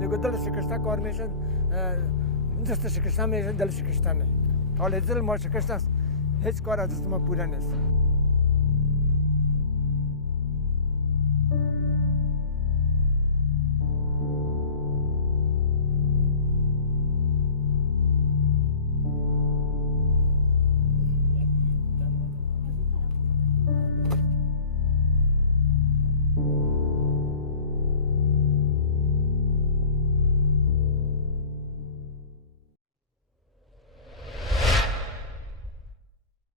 میگو دل شکسته کار میشه، دست شکسته میشه، دل شکسته نه. حالا دل ما شکسته است، هیچ کار از دست ما پوره نیست.